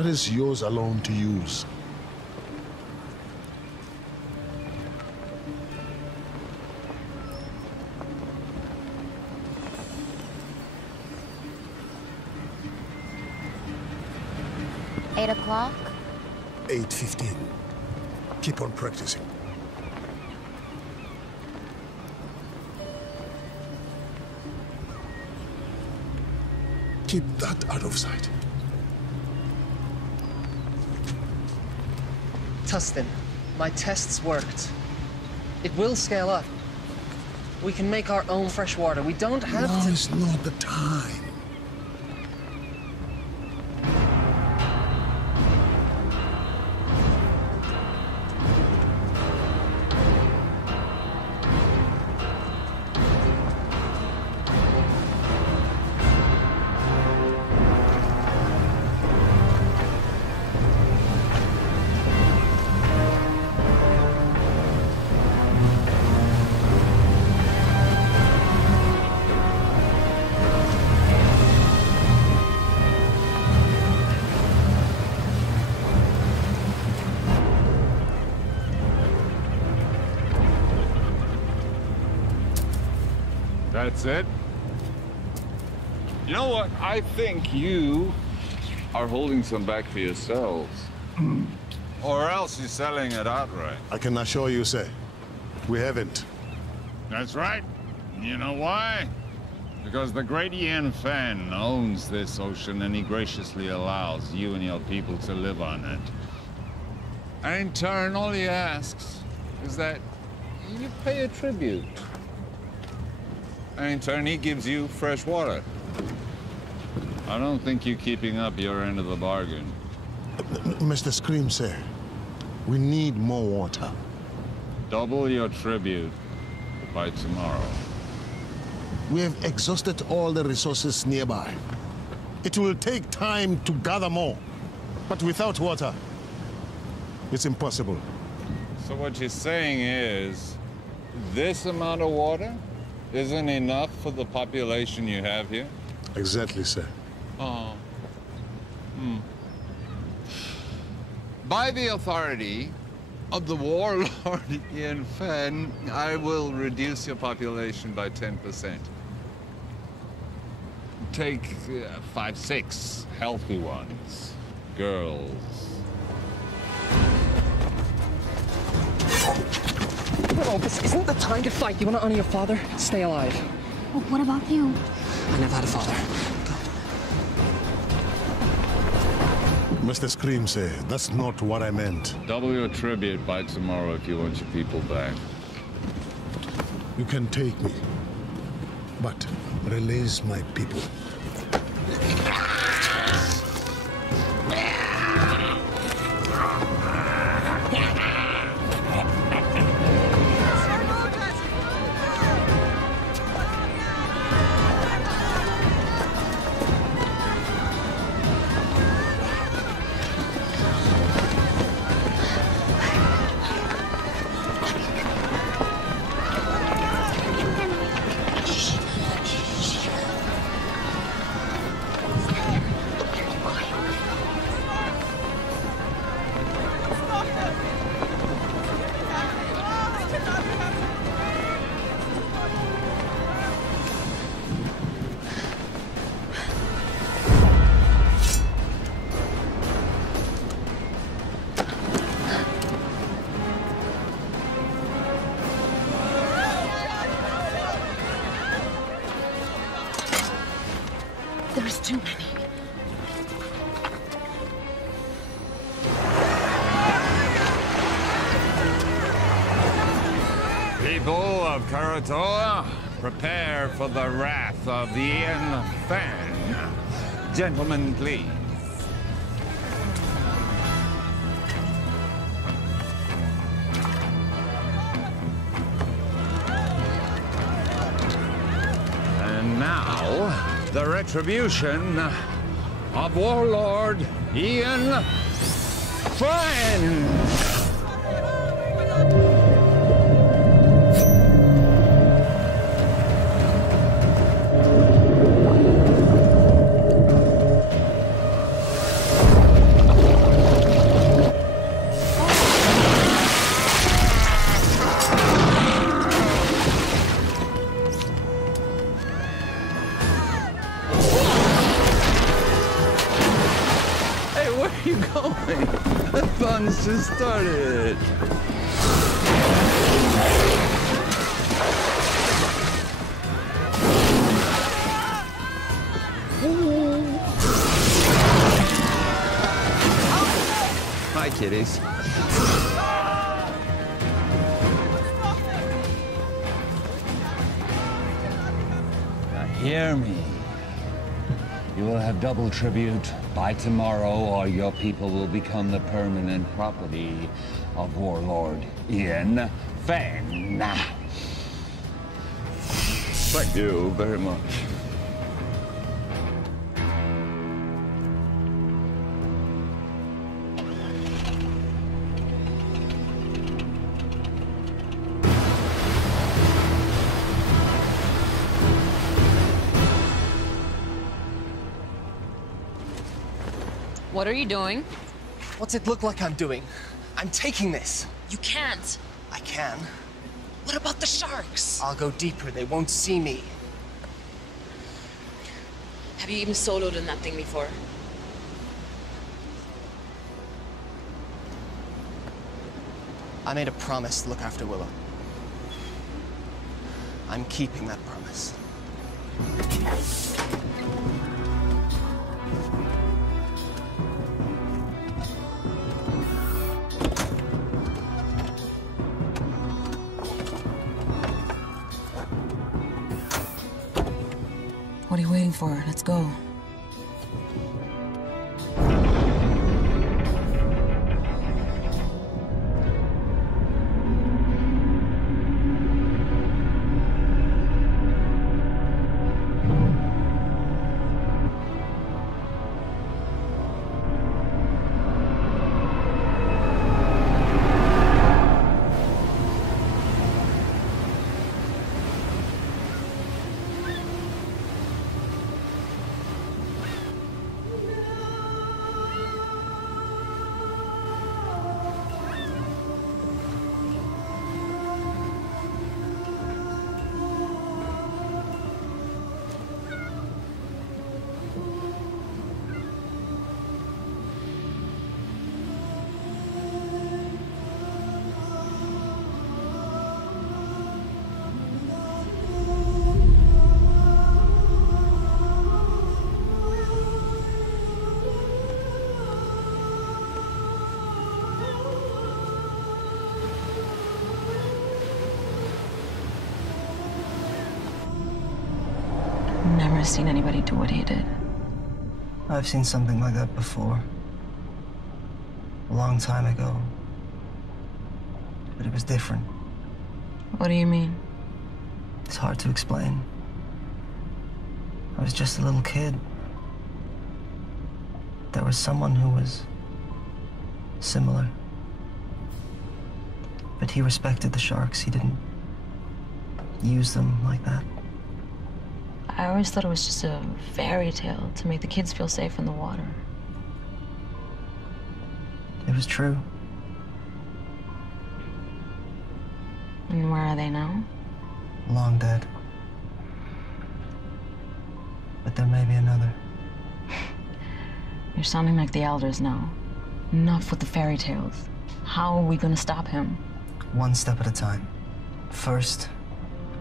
That is yours alone to use. $8 o'clock? 8:15. Keep on practicing. Keep that out of sight. Tustin, my tests worked. It will scale up. We can make our own fresh water. We don't have to... Now is not the time. That's it? You know what? I think you are holding some back for yourselves. Or else you're selling it outright. I can assure you, sir, we haven't. That's right. You know why? Because the great Ian Fan owns this ocean and he graciously allows you and your people to live on it. And in turn, all he asks is that you pay a tribute. And in turn, he gives you fresh water. I don't think you're keeping up your end of the bargain. Mr. Scream, sir, we need more water. Double your tribute by tomorrow. We have exhausted all the resources nearby. It will take time to gather more, but without water, it's impossible. So what you're saying is, this amount of water isn't enough for the population you have here? Exactly, sir. Oh. By the authority of the warlord Ian Fan, I will reduce your population by 10%. Take 5, 6 healthy ones. Girls. No, this isn't the time to fight. You want to honor your father? Stay alive. Well, what about you? I never had a father. Mr. Scream, sir, that's not what I meant. Double your tribute by tomorrow if you want your people back. You can take me, but release my people. There's too many. People of Karatoa, prepare for the wrath of the Ian Fan. Gentlemen, please. And now, the retribution of Warlord Ian Fan! has started. Hi, kitties. Now hear me. You will have double tribute by tomorrow, or your people will become the permanent property of Warlord Ian Fenn. Thank you very much. What are you doing? What's it look like I'm doing? I'm taking this. You can't. I can. What about the sharks? I'll go deeper. They won't see me. Have you even soloed in that thing before? I made a promise to look after Willow. I'm keeping that promise. What are you waiting for? Let's go. Never seen anybody do what he did. I've seen something like that before. A long time ago. But it was different. What do you mean? It's hard to explain. I was just a little kid. There was someone who was similar. But he respected the sharks. He didn't use them like that. I always thought it was just a fairy tale to make the kids feel safe in the water. It was true. And where are they now? Long dead. But there may be another. You're sounding like the elders now. Enough with the fairy tales. How are we gonna stop him? One step at a time. First,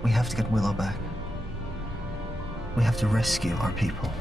we have to get Willow back. We have to rescue our people.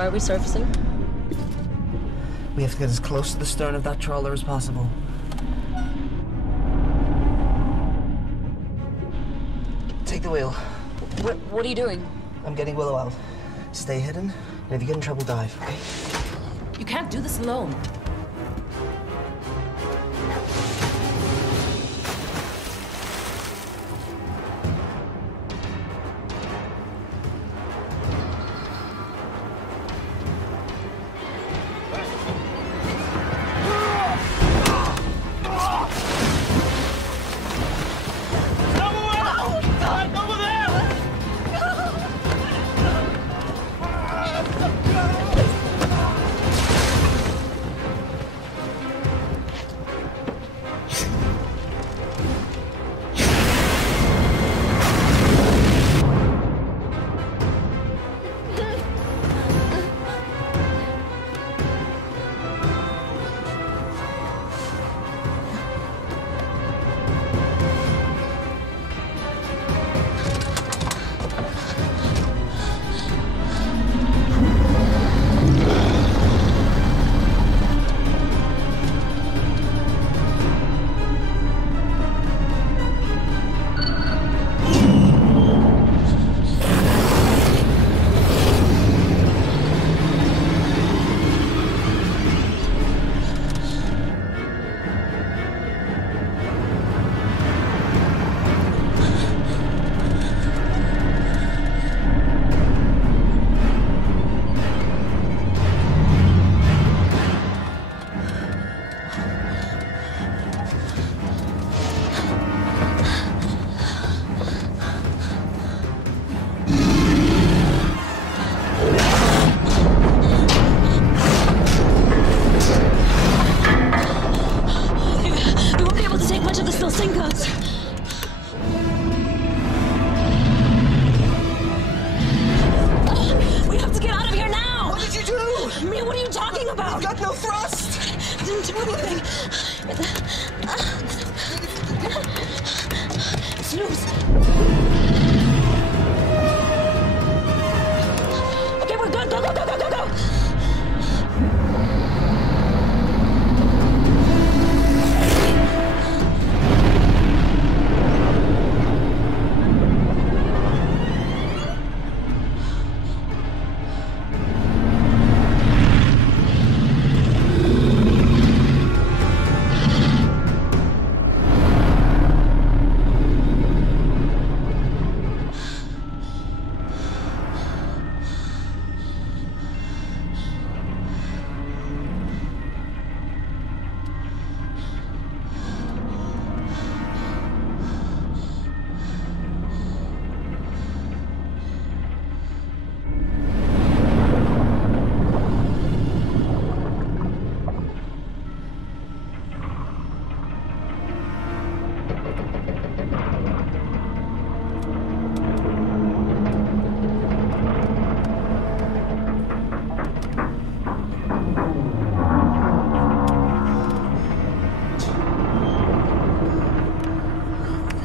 Why are we surfacing? We have to get as close to the stern of that trawler as possible. Take the wheel. What are you doing? I'm getting Willow out. Stay hidden, and if you get in trouble, dive, okay? You can't do this alone.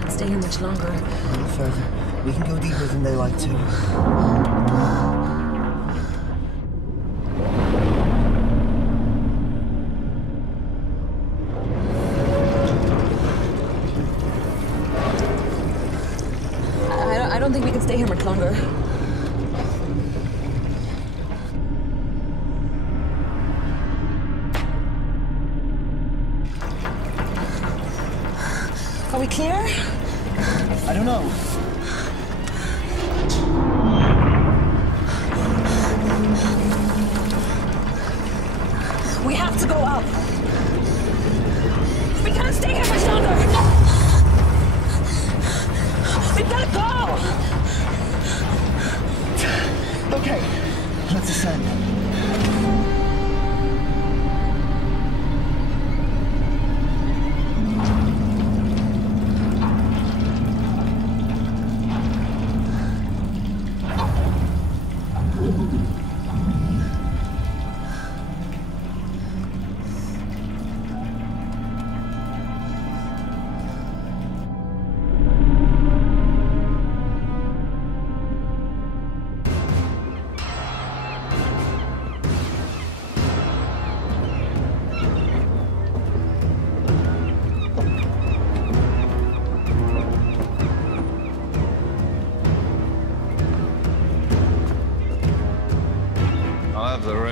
Stay here much longer. A little further. We can go deeper than they like to. I don't think we can stay here much longer. Are we clear? I don't know. We have to go up. We can't stay here much longer. We've got to go. Okay, let's ascend.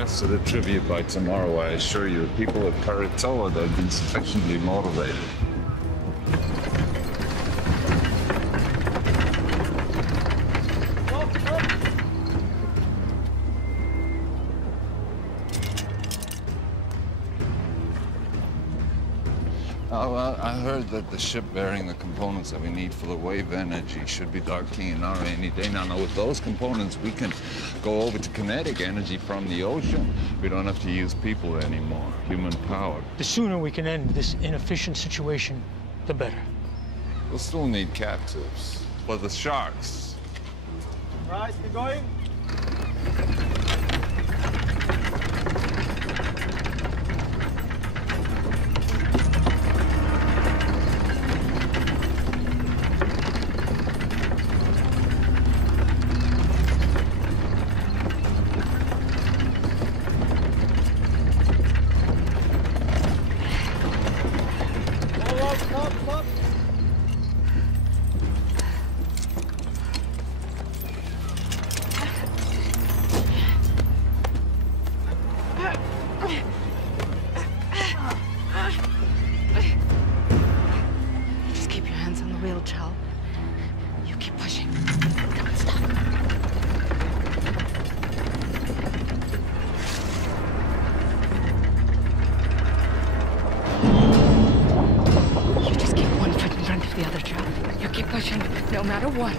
rest of the tribute by tomorrow, I assure you. People at Karatoa, they've been sufficiently motivated. Oh, well, I heard that the ship bearing the components that we need for the wave energy should be dark keen on any day. Now, with those components, we can go over to kinetic energy from the ocean. We don't have to use people anymore, human power. The sooner we can end this inefficient situation, the better. We'll still need captives, but the sharks. Right, we're going. Just keep your hands on the wheel, Chal. You keep pushing. Don't stop. You just keep one foot in front of the other, Chal. You keep pushing, no matter what.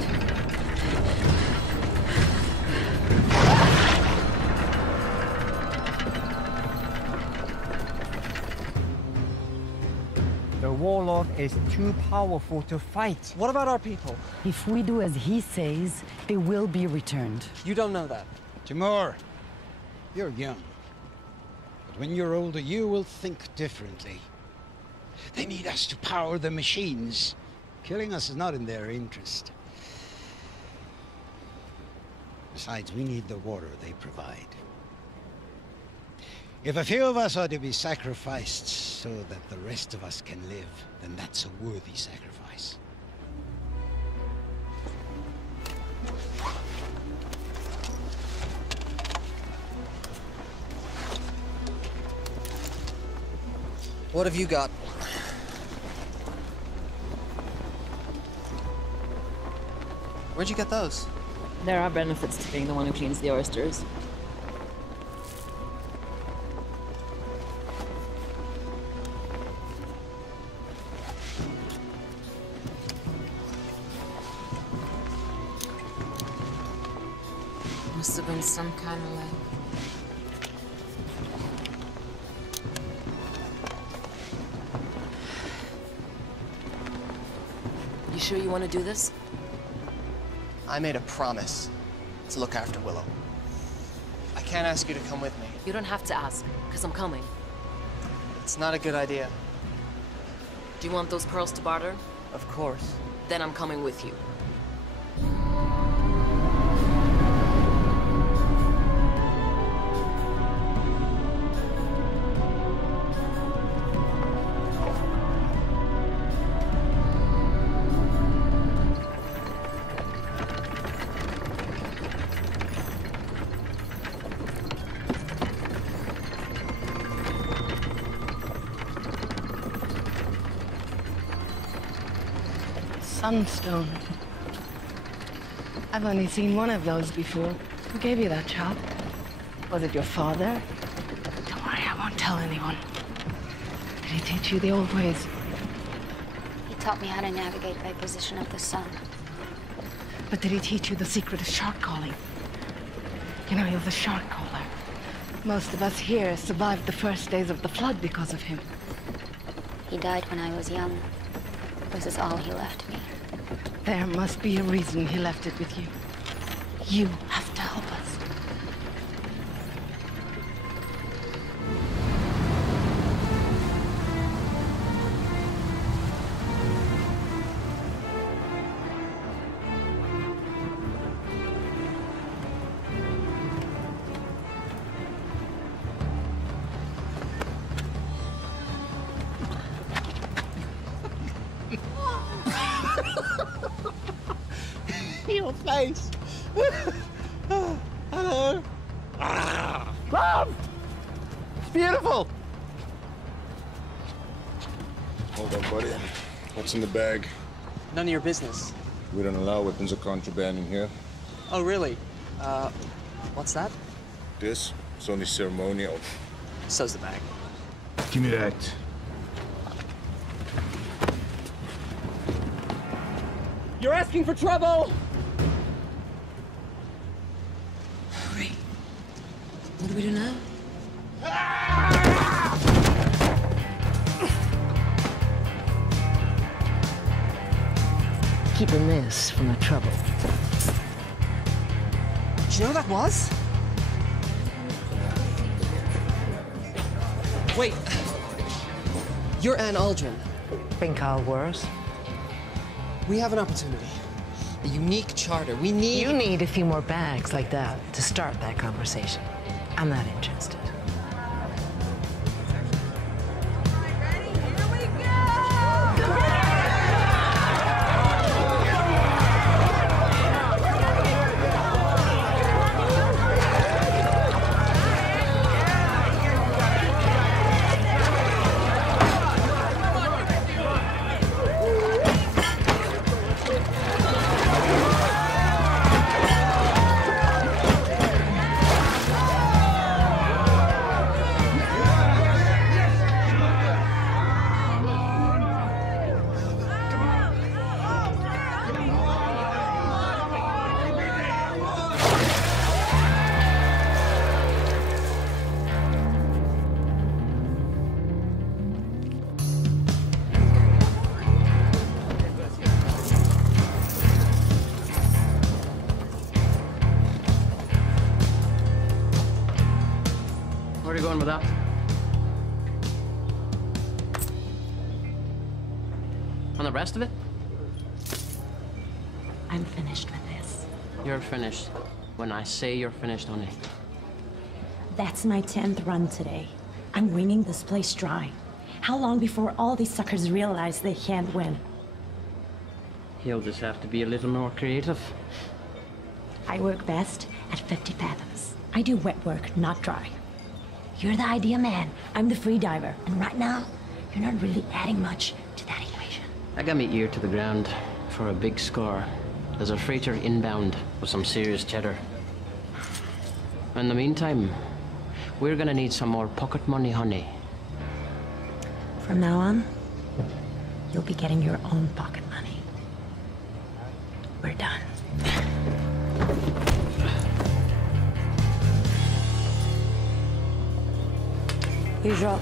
The warlord is too powerful to fight. What about our people? If we do as he says, they will be returned. You don't know that. Timur, you're young. But when you're older, you will think differently. They need us to power the machines. Killing us is not in their interest. Besides, we need the water they provide. If a few of us are to be sacrificed so that the rest of us can live, then that's a worthy sacrifice. What have you got? Where'd you get those? There are benefits to being the one who cleans the oysters. Must have been some kind of lake. You sure you want to do this? I made a promise to look after Willow. I can't ask you to come with me. You don't have to ask, because I'm coming. It's not a good idea. Do you want those pearls to barter? Of course. Then I'm coming with you. Sunstone. I've only seen one of those before. Who gave you that, child? Was it your father? Don't worry, I won't tell anyone. Did he teach you the old ways? He taught me how to navigate by position of the sun. But did he teach you the secret of shark calling? You know, he was a shark caller. Most of us here survived the first days of the flood because of him. He died when I was young. This is all he left me. There must be a reason he left it with you. You have to help us. Your face. Hello. Love! Hold on, buddy. What's in the bag? None of your business. We don't allow weapons of contraband in here. Oh, really? What's that? This? It's only ceremonial. So's the bag. Give me that. You're asking for trouble! Great. What do we do now? Keeping this from the trouble. Do you know who that was? Wait. You're Anne Aldrin. Think I'll worse? We have an opportunity. A unique charter. We need... You need a few more bags like that to start that conversation. I'm not interested. Where are you going with that? And the rest of it? I'm finished with this. You're finished. When I say you're finished, honey. That's my 10th run today. I'm wringing this place dry. How long before all these suckers realize they can't win? He'll just have to be a little more creative. I work best at 50 fathoms. I do wet work, not dry. You're the idea man. I'm the free diver. And right now, you're not really adding much to that equation. I got me ear to the ground for a big score. There's a freighter inbound with some serious cheddar. In the meantime, we're gonna need some more pocket money, honey. From now on, you'll be getting your own pocket money. We're done. Here's your...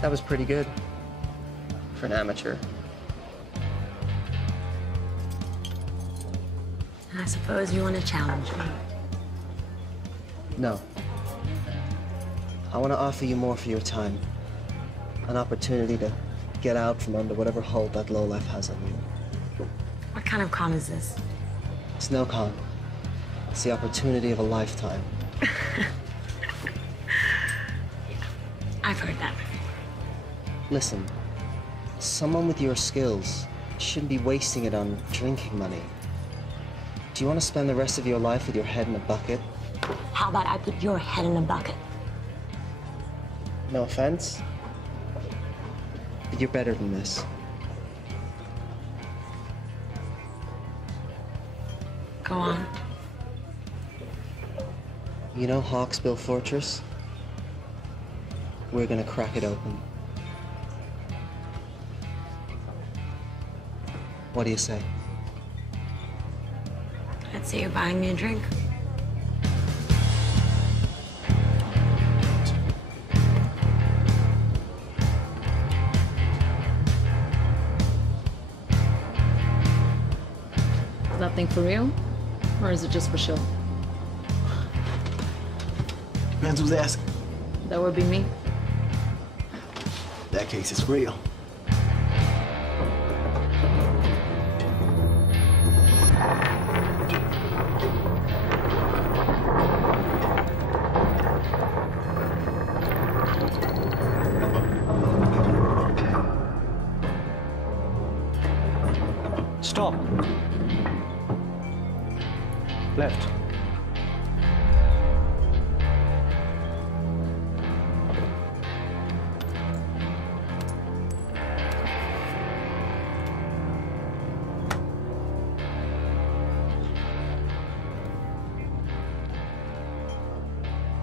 That was pretty good. For an amateur. I suppose you want to challenge me. No. I want to offer you more for your time. An opportunity to get out from under whatever hold that lowlife has on you. What kind of con is this? It's no con. It's the opportunity of a lifetime. I've heard that. Listen, someone with your skills shouldn't be wasting it on drinking money. Do you want to spend the rest of your life with your head in a bucket? How about I put your head in a bucket? No offense, but you're better than this. Go on. You know Hawksbill Fortress? We're gonna crack it open. What do you say? I'd say you're buying me a drink. Is that thing for real? Or is it just for show? Depends who's asking. That would be me. In that case, it's real. Stop. Left.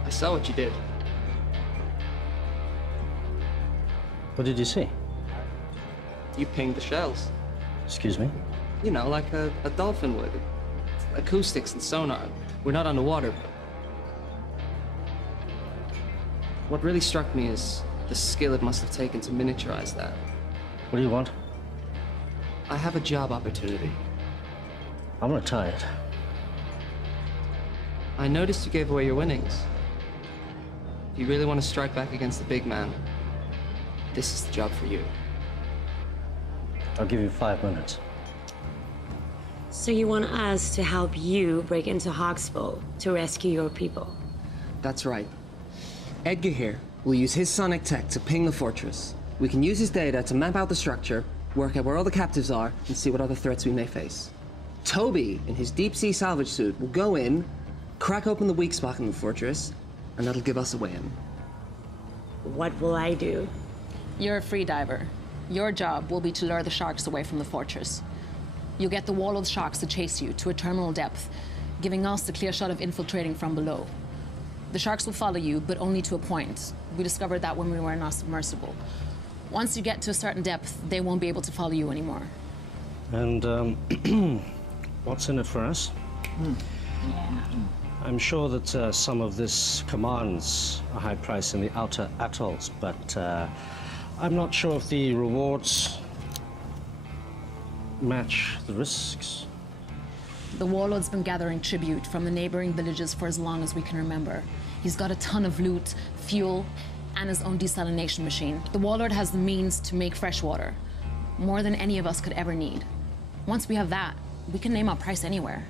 I saw what you did. What did you see? You pinged the shells. Excuse me? You know, like a dolphin would. Acoustics and sonar. We're not underwater. What really struck me is the skill it must have taken to miniaturize that. What do you want? I have a job opportunity. I'm retired. I noticed you gave away your winnings. If you really want to strike back against the big man, this is the job for you. I'll give you 5 minutes. So you want us to help you break into Hawksville to rescue your people? That's right. Edgar here will use his sonic tech to ping the fortress. We can use his data to map out the structure, work out where all the captives are, and see what other threats we may face. Toby, in his deep-sea salvage suit, will go in, crack open the weak spot in the fortress, and that'll give us a way in. What will I do? You're a free diver. Your job will be to lure the sharks away from the fortress. You'll get the wallowed sharks to chase you to a terminal depth, giving us the clear shot of infiltrating from below. The sharks will follow you, but only to a point. We discovered that when we were in our submersible. Once you get to a certain depth, they won't be able to follow you anymore. And, what's in it for us? I'm sure that some of this commands a high price in the outer atolls, but I'm not sure if the rewards match the risks. The warlord's been gathering tribute from the neighboring villages for as long as we can remember. He's got a ton of loot, fuel, and his own desalination machine. The warlord has the means to make fresh water, more than any of us could ever need. Once we have that, we can name our price anywhere.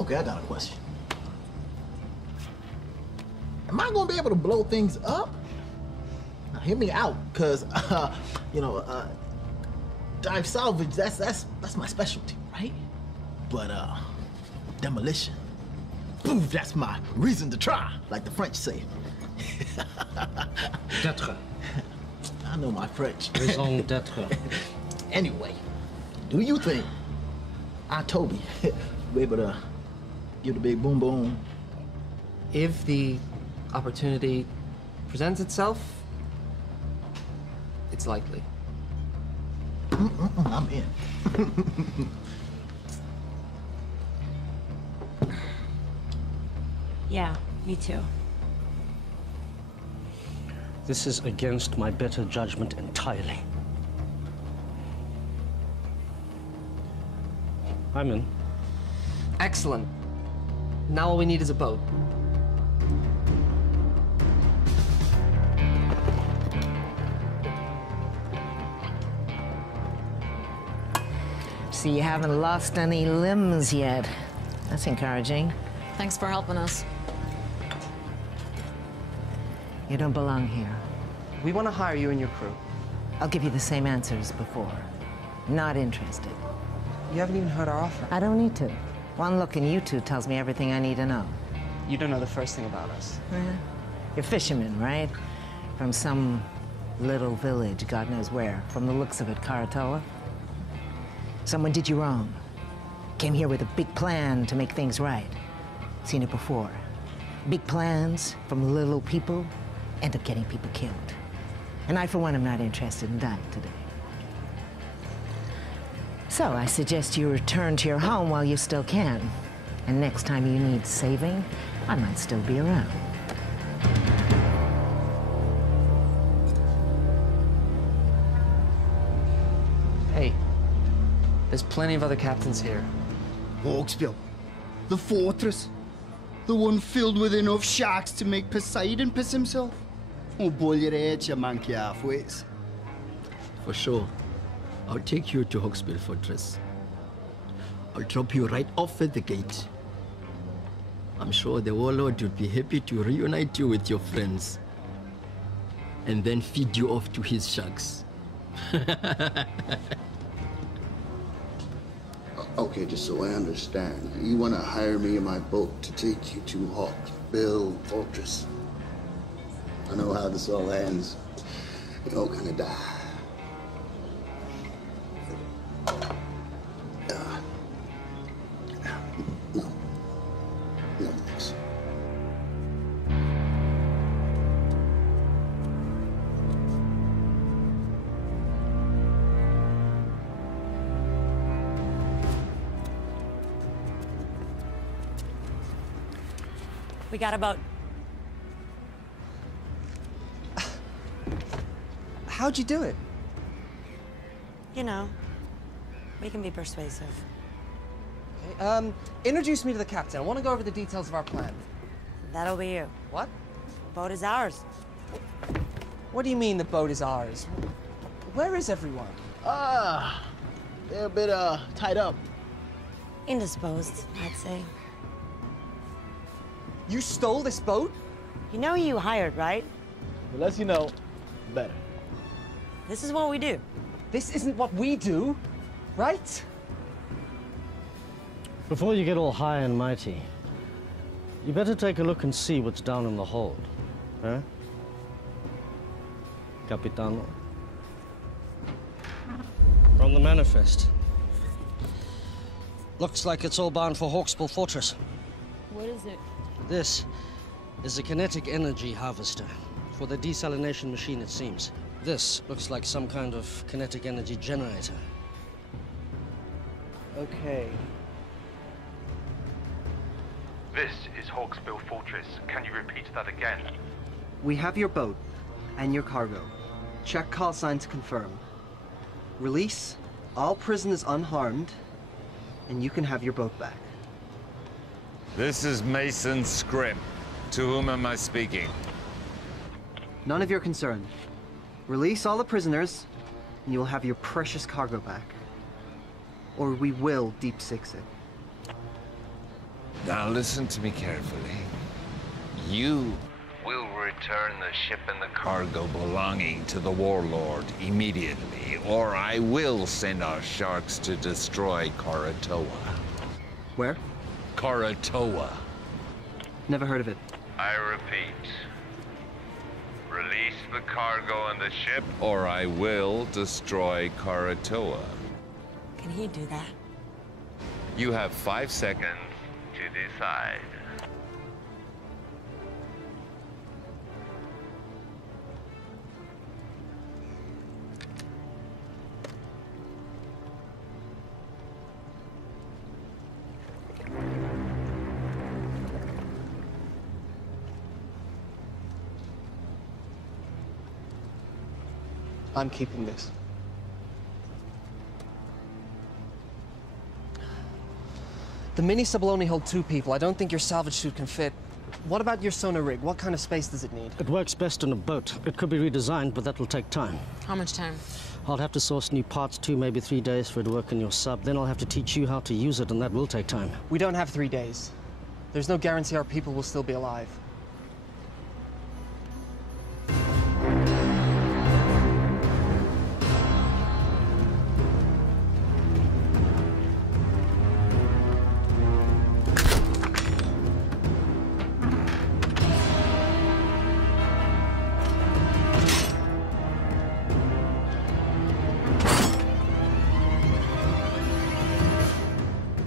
Okay, I got a question. Am I gonna be able to blow things up? Now, hear me out, cause dive salvage, that's my specialty, right? But demolition, poof, that's my reason to try, like the French say. D'être. I know my French. Raison d'être. Anyway, do you think Toby be able to give the big boom boom? If the opportunity presents itself, it's likely. I'm in. Yeah, me too. This is against my better judgment entirely. I'm in. Excellent. Now all we need is a boat. So you haven't lost any limbs yet. That's encouraging. Thanks for helping us. You don't belong here. We want to hire you and your crew. I'll give you the same answer as before. Not interested. You haven't even heard our offer. I don't need to. One look in you two tells me everything I need to know. You don't know the first thing about us. You're fishermen, right? From some little village, God knows where. From the looks of it, Karatoa. Someone did you wrong. Came here with a big plan to make things right. Seen it before. Big plans from little people end up getting people killed. And I, for one, am not interested in dying today. So I suggest you return to your home while you still can. And next time you need saving, I might still be around. Hey, there's plenty of other captains here. Hawksville, the fortress, the one filled with enough sharks to make Poseidon piss himself. Oh, boil your head, you monkey halfways. For sure. I'll take you to Hawksville Fortress. I'll drop you right off at the gate. I'm sure the warlord would be happy to reunite you with your friends. And then feed you off to his sharks. Okay, just so I understand, you want to hire me in my boat to take you to Hawksbill Fortress. I know how this all ends. You're all gonna die. No, thanks. We got a boat. How'd you do it? You know, we can be persuasive. Okay, introduce me to the captain. I want to go over the details of our plan. That'll be you. What? The boat is ours. What do you mean the boat is ours? Where is everyone? They're a bit, tied up. Indisposed, I'd say. You stole this boat? You know who you hired, right? The less you know, the better. This is what we do. This isn't what we do, right? Before you get all high and mighty, you better take a look and see what's down in the hold. Huh? Capitano? From the manifest. Looks like it's all bound for Hawksbill Fortress. What is it? This is a kinetic energy harvester for the desalination machine, it seems. This looks like some kind of kinetic energy generator. Okay. This is Hawksbill Fortress. Can you repeat that again? We have your boat and your cargo. Check call sign to confirm. Release all prisoners unharmed, and you can have your boat back. This is Mason Scrimm. To whom am I speaking? None of your concern. Release all the prisoners, and you will have your precious cargo back. Or we will deep six it. Now listen to me carefully. You will return the ship and the cargo belonging to the warlord immediately, or I will send our sharks to destroy Karatoa. Where? Karatoa. Never heard of it. I repeat. Release the cargo and the ship. Or I will destroy Karatoa. Can he do that? You have 5 seconds To decide. I'm keeping this. The mini sub will only hold 2 people. I don't think your salvage chute can fit. What about your sonar rig? What kind of space does it need? It works best in a boat. It could be redesigned, but that will take time. How much time? I'll have to source new parts, 2, maybe 3 days for it to work in your sub. Then I'll have to teach you how to use it, and that will take time. We don't have 3 days. There's no guarantee our people will still be alive.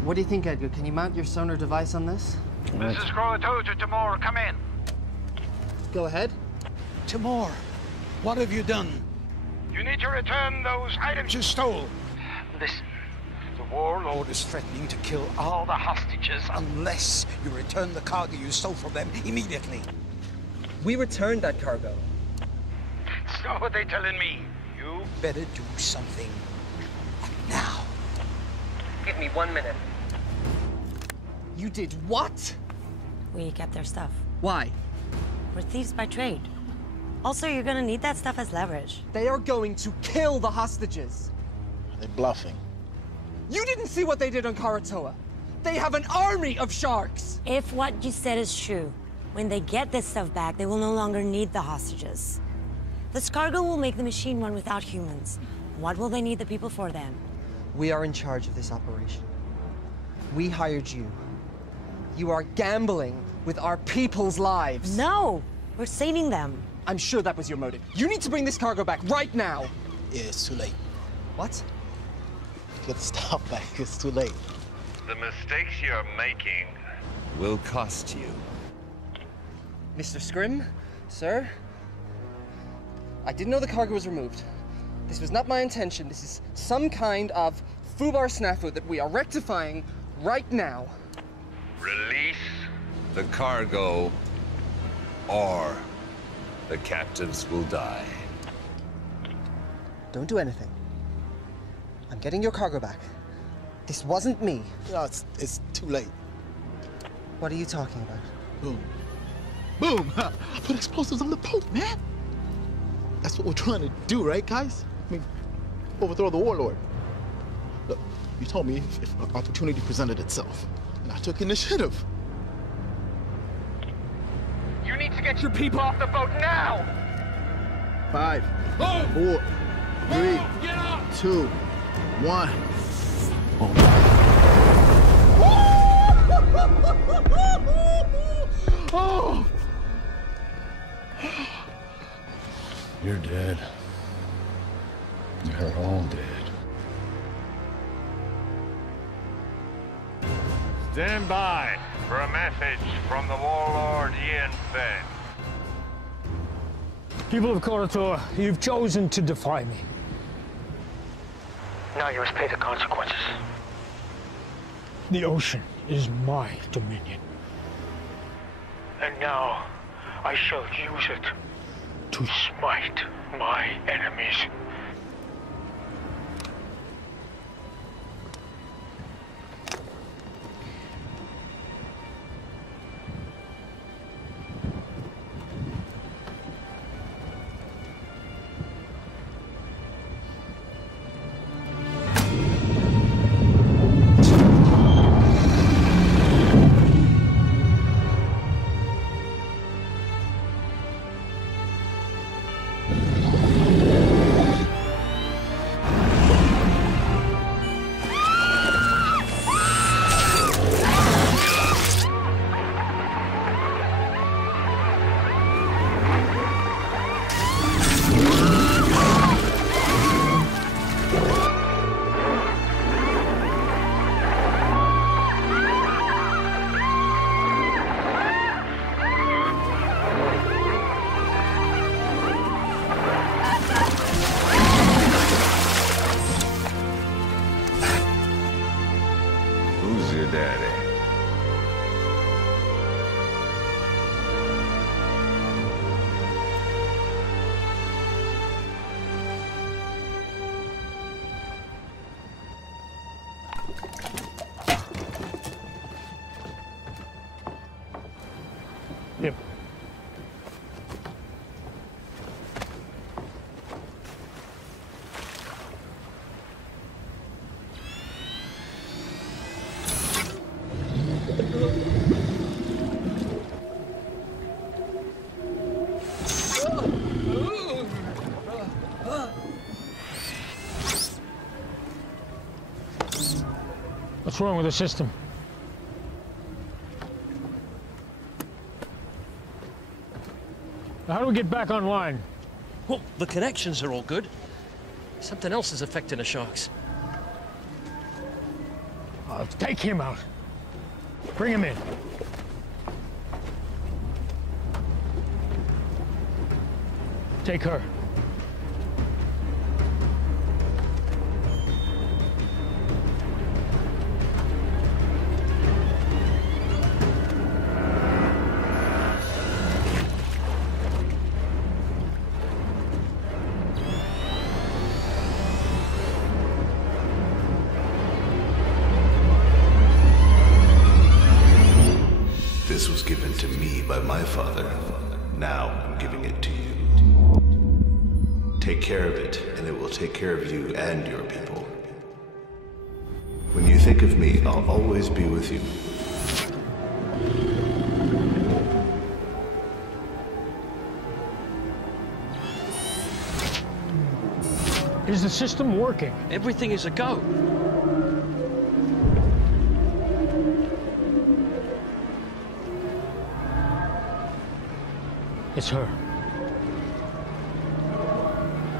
What do you think, Edgar? Can you mount your sonar device on this? This is Karatoa to Timor. Come in. Go ahead. Timor, what have you done? You need to return those items you stole. Listen, the warlord is threatening to kill all the hostages unless you return the cargo you stole from them immediately. We returned that cargo. It's not what they're telling me. You better do something now. Give me 1 minute. You did what? We kept their stuff. Why? We're thieves by trade. Also, you're gonna need that stuff as leverage. They are going to kill the hostages. They're bluffing. You didn't see what they did on Karatoa. They have an army of sharks. If what you said is true, when they get this stuff back, they will no longer need the hostages. This cargo will make the machine run without humans. What will they need the people for then? We are in charge of this operation. We hired you. You are gambling with our people's lives. No! We're saving them. I'm sure that was your motive. You need to bring this cargo back right now. Yeah, it's too late. What? Get the stuff back. It's too late. The mistakes you're making will cost you. Mr. Scrim, sir, I didn't know the cargo was removed. This was not my intention. This is some kind of foobar snafu that we are rectifying right now. Release the cargo, or the captives will die. Don't do anything. I'm getting your cargo back. This wasn't me. No, it's too late. What are you talking about? Boom. Boom! I put explosives on the boat, man! That's what we're trying to do, right, guys? I mean, overthrow the warlord. Look, you told me if an opportunity presented itself, and I took initiative. You need to get your people off the boat now! 5, 4, 3, 2, 1. Oh! You're dead. You're all dead. Stand by for a message from the warlord Ian Fenn. People of Karator, you've chosen to defy me. Now you must pay the consequences. The ocean is my dominion. And now I shall use it to smite my enemies. Who's your daddy? Yep. What's wrong with the system? How do we get back online? Well, the connections are all good. Something else is affecting the sharks. Take him out. Bring him in. Take her. This was given to me by my father. Now I'm giving it to you. Take care of it, and it will take care of you and your people. When you think of me, I'll always be with you. Is the system working? Everything is a go. It's her.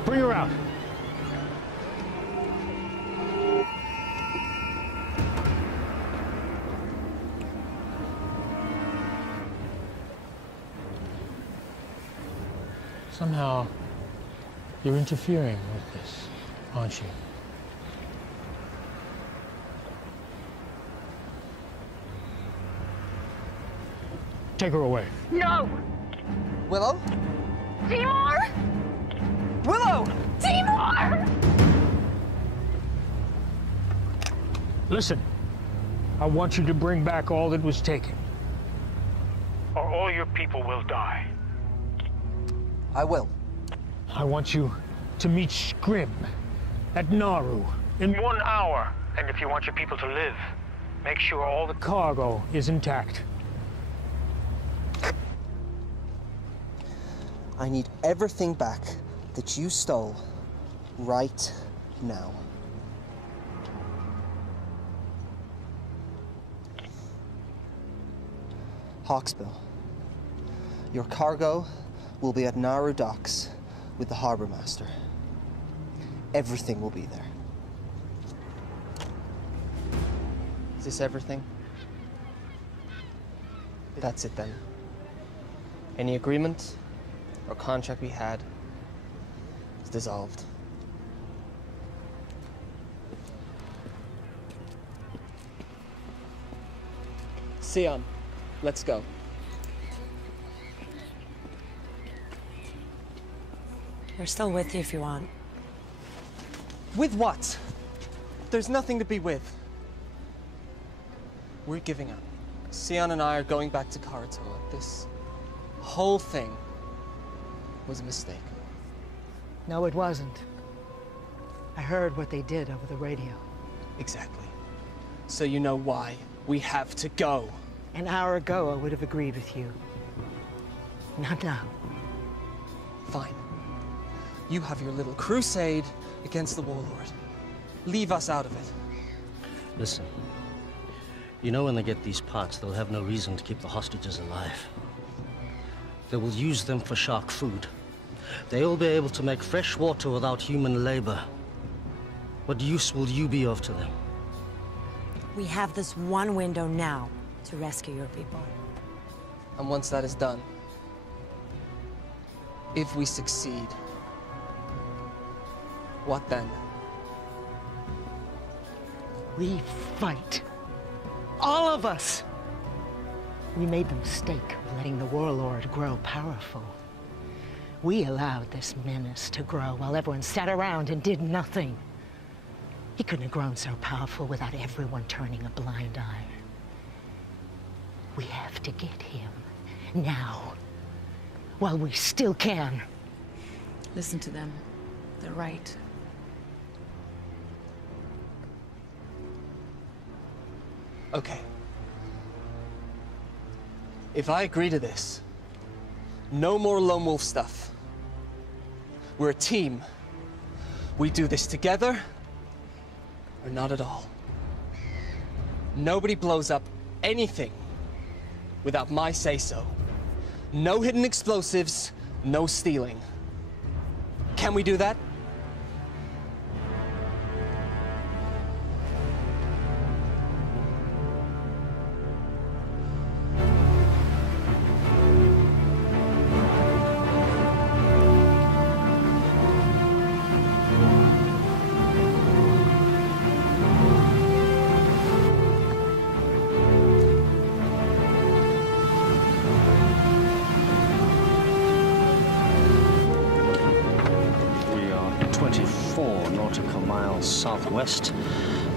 Bring her out. Somehow, you're interfering with this, aren't you? Take her away. No! Willow? Timur! Willow! Timur! Listen, I want you to bring back all that was taken, or all your people will die. I will. I want you to meet Scrim at Naru in 1 hour. And if you want your people to live, make sure all the cargo is intact. I need everything back that you stole right now. Hawksbill, your cargo will be at Naru docks with the harbor master. Everything will be there. Is this everything? That's it then. Any agreement or contract we had is dissolved. Sion, let's go. We're still with you if you want. With what? There's nothing to be with. We're giving up. Sion and I are going back to Karatoa. This whole thing was a mistake. No, it wasn't. I heard what they did over the radio. Exactly. So you know why we have to go. An hour ago, I would have agreed with you. Not now. Fine. You have your little crusade against the warlord. Leave us out of it. Listen, you know when they get these parts, they'll have no reason to keep the hostages alive. They will use them for shark food. They'll be able to make fresh water without human labor. What use will you be of to them? We have this one window now to rescue your people. And once that is done, if we succeed, what then? We fight. All of us. We made the mistake of letting the warlord grow powerful. We allowed this menace to grow while everyone sat around and did nothing. He couldn't have grown so powerful without everyone turning a blind eye. We have to get him now, while we still can. Listen to them. They're right. Okay. If I agree to this, no more lone wolf stuff. We're a team. We do this together, or not at all. Nobody blows up anything without my say-so. No hidden explosives, no stealing. Can we do that? Southwest.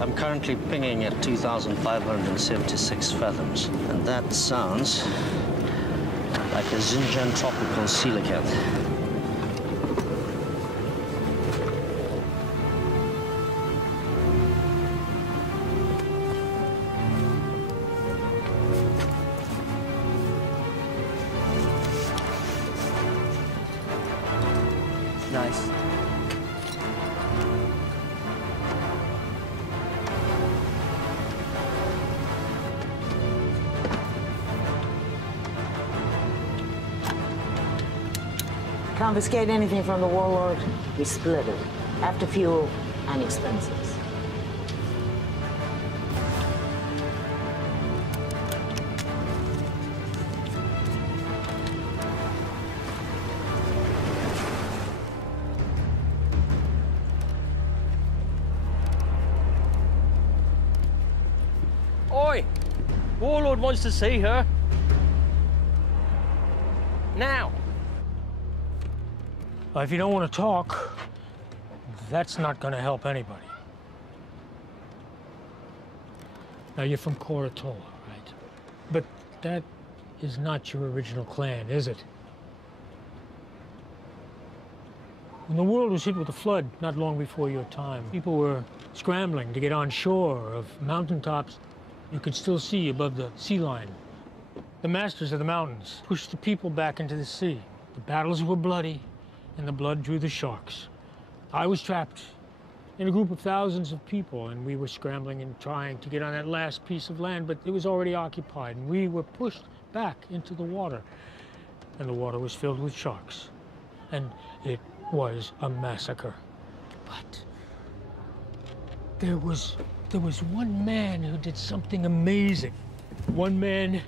I'm currently pinging at 2,576 fathoms, and that sounds like a Xinjiang tropical coelacanth. Nice. confiscate anything from the warlord, we split it. After fuel and expenses. Oi! Warlord wants to see her. Now. Well, if you don't want to talk, that's not going to help anybody. Now, you're from Koratola, right? But that is not your original clan, is it? When the world was hit with a flood not long before your time, people were scrambling to get on shore of mountaintops you could still see above the sea line. The masters of the mountains pushed the people back into the sea. The battles were bloody, and the blood drew the sharks. I was trapped in a group of thousands of people, and we were scrambling and trying to get on that last piece of land, but it was already occupied, and we were pushed back into the water. And the water was filled with sharks. And it was a massacre. But there was one man who did something amazing. One man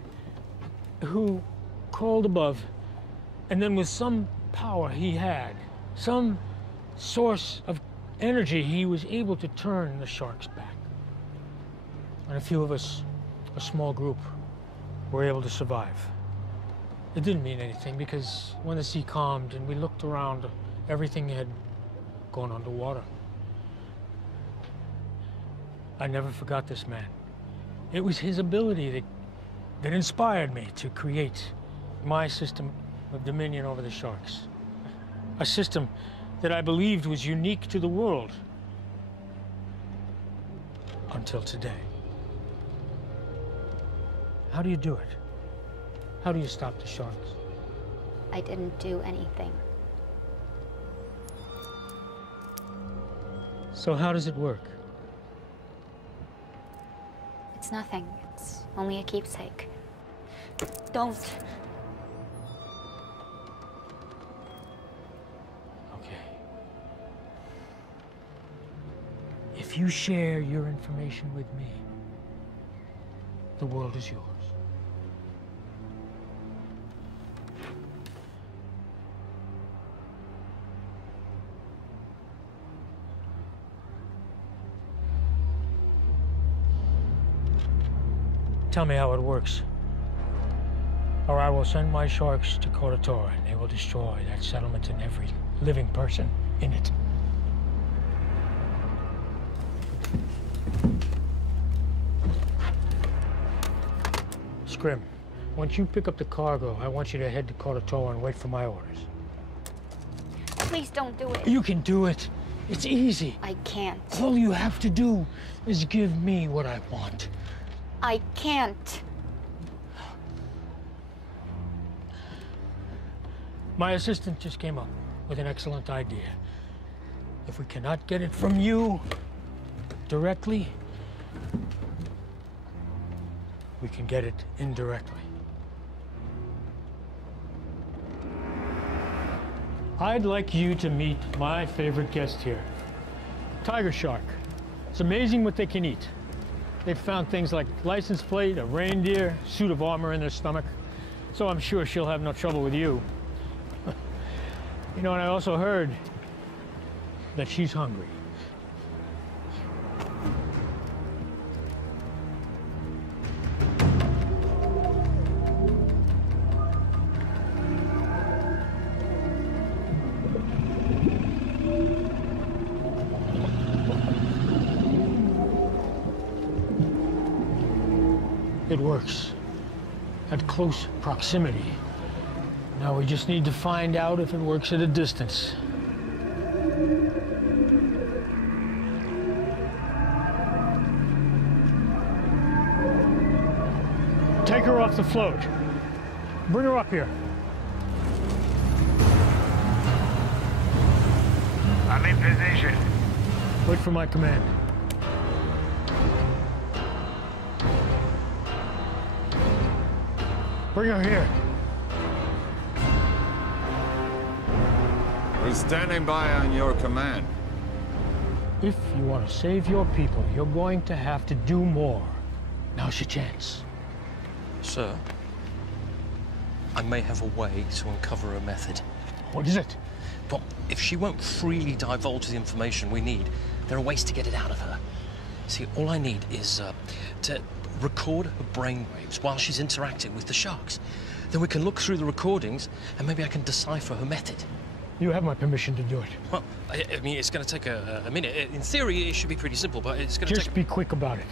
who crawled above, and then with some power he had, some source of energy, he was able to turn the sharks back. And a few of us, a small group, were able to survive. It didn't mean anything because when the sea calmed and we looked around, everything had gone underwater. I never forgot this man. It was his ability that inspired me to create my system of dominion over the sharks. A system that I believed was unique to the world. Until today. How do you do it? How do you stop the sharks? I didn't do anything. So how does it work? It's nothing. It's only a keepsake. Don't. Okay. If you share your information with me, the world is yours. Tell me how it works, or I will send my sharks to Koratola, and they will destroy that settlement and every living person in it. Scrim, once you pick up the cargo, I want you to head to Koratola and wait for my orders. Please don't do it. You can do it. It's easy. I can't. All you have to do is give me what I want. I can't. My assistant just came up with an excellent idea. If we cannot get it from you directly, we can get it indirectly. I'd like you to meet my favorite guest here, tiger shark. It's amazing what they can eat. They've found things like license plate, a reindeer, suit of armor in their stomach. So I'm sure she'll have no trouble with you. You know, and I also heard that she's hungry. It works at close proximity. Now we just need to find out if it works at a distance. Take her off the float. Bring her up here. I'm in position. Wait for my command. Bring her here. We're standing by on your command. If you want to save your people, you're going to have to do more. Now's your chance. Sir, I may have a way to uncover a method. What is it? Well, if she won't freely divulge the information we need, there are ways to get it out of her. See, all I need is to record her brainwaves while she's interacting with the sharks. Then we can look through the recordings and maybe I can decipher her method. You have my permission to do it. Well, I mean, it's going to take a minute. In theory, it should be pretty simple, but it's going to take... Just be quick about it.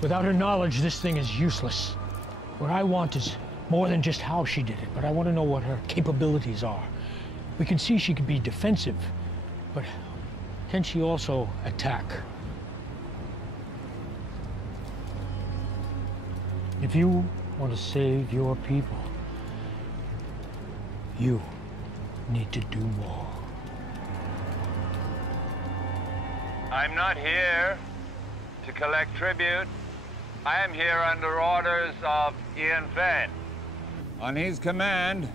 Without her knowledge, this thing is useless. What I want is more than just how she did it, but I want to know what her capabilities are. We can see she can be defensive, but can she also attack? If you want to save your people, you need to do more. I'm not here to collect tribute. I am here under orders of Ian Fenn. On his command,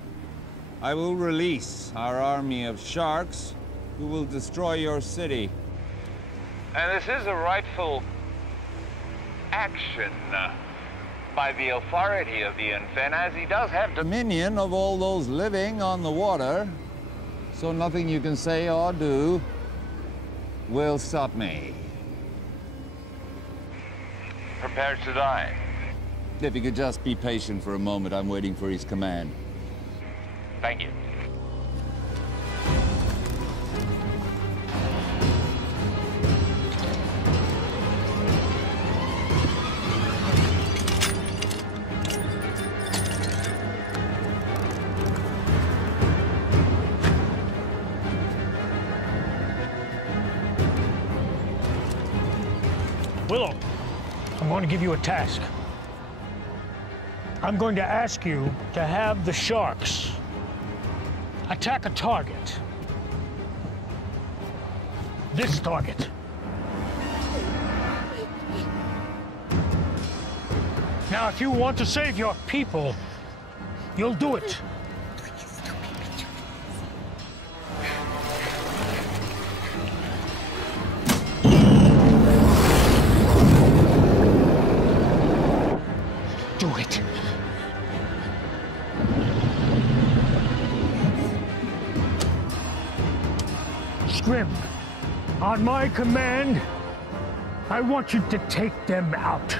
I will release our army of sharks who will destroy your city. And this is a rightful action by the authority of Ian Fenn, as he does have Dominion of all those living on the water, so nothing you can say or do will stop me. prepared to die. If you could just be patient for a moment, I'm waiting for his command. Thank you. Willow, I'm going to give you a task. I'm going to ask you to have the sharks attack a target. This target. Now, if you want to save your people, you'll do it. Do it. Scrim, on my command, I want you to take them out.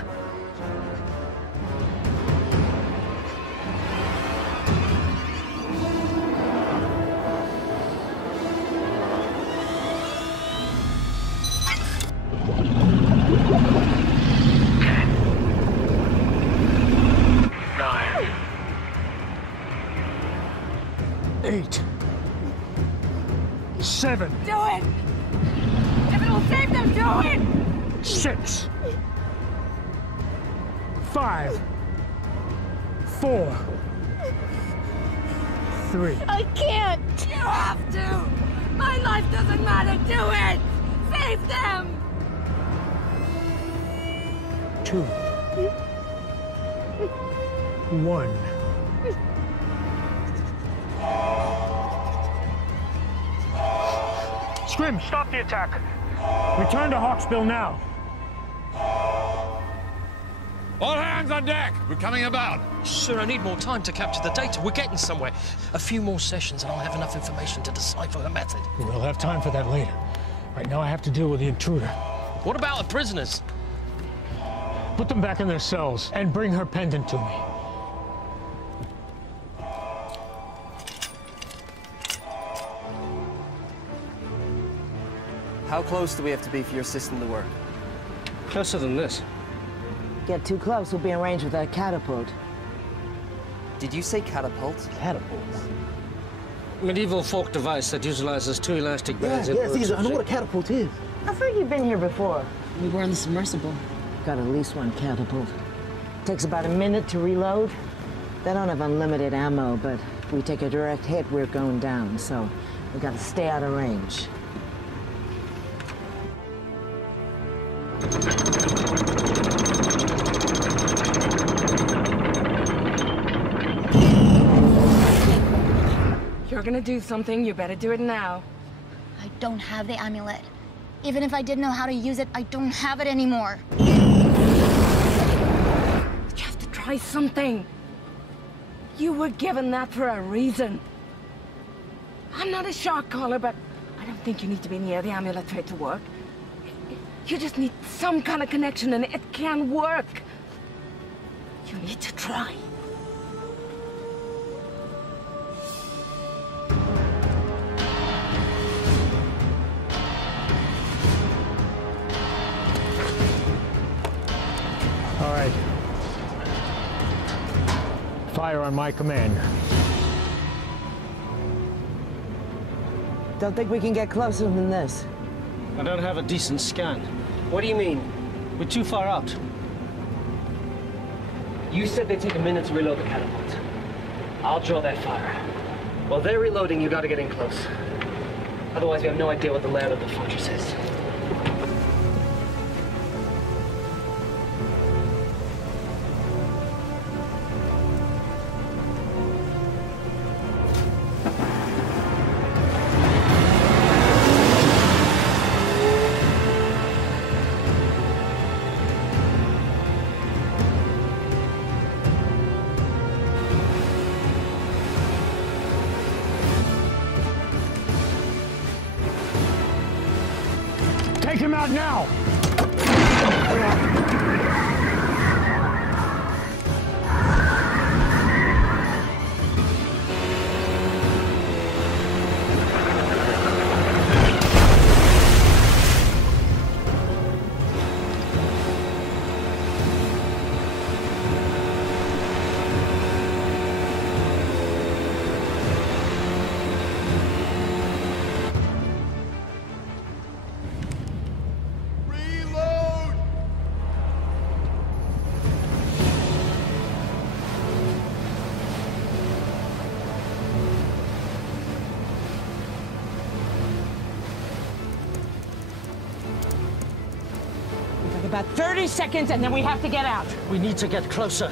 Eight. 7. Do it! If it'll save them, do it! 6. 5. 4. 3. I can't! You have to! My life doesn't matter! Do it! Save them! 2. 1. Scrim, stop the attack. Return to Hawksbill now. All hands on deck! We're coming about! Sir, I need more time to capture the data. We're getting somewhere. A few more sessions and I'll have enough information to decipher her method. We'll have time for that later. Right now I have to deal with the intruder. What about the prisoners? Put them back in their cells and bring her pendant to me. How close do we have to be for your system to work? Closer than this. Get too close, we'll be in range with a catapult. Did you say catapult? Catapult? Medieval folk device that utilizes two elastic bands. I know what a catapult is. I think you've been here before. We were in the submersible. Got at least one catapult. Takes about a minute to reload. They don't have unlimited ammo, but if we take a direct hit, we're going down, so we gotta stay out of range. you're gonna do something, you better do it now. I don't have the amulet. Even if I did know how to use it, I don't have it anymore. You have to try something. You were given that for a reason. I'm not a shark caller, but I don't think you need to be near the amulet for it to work. You just need some kind of connection, and it can work. You need to try. All right. Fire on my command. Don't think we can get closer than this. I don't have a decent scan. What do you mean? We're too far out. You said they'd take a minute to reload the catapult. I'll draw that fire. While they're reloading, you gotta get in close. Otherwise, we have no idea what the layout of the fortress is. Take him out now! About 30 seconds, and then we have to get out. We need to get closer.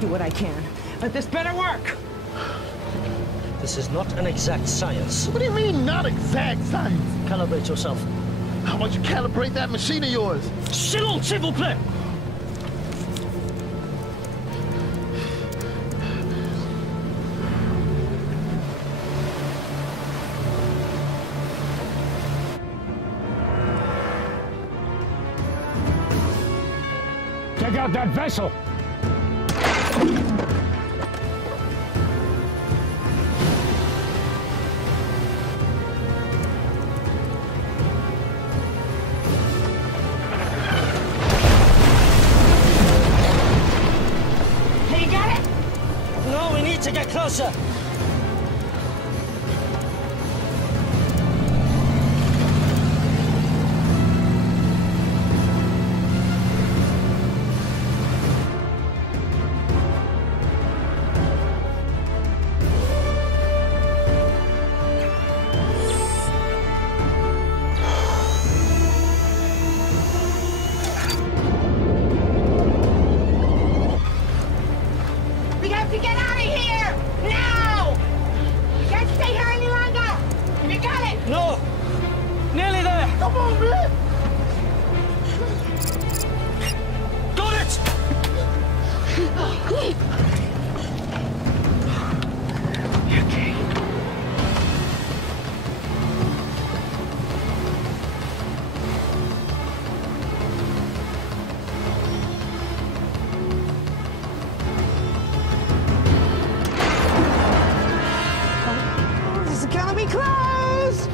Do what I can, but this better work. This is not an exact science. What do you mean, not exact science? Calibrate yourself. How about you calibrate that machine of yours? Silence, s'il vous plaît! Take out that vessel! Hey, you got it? No, we need to get closer. We have to get out of here! Now! We can't stay here any longer! You got it! No! Nearly there! Come on, man! Got it! Okay. This is gonna be close!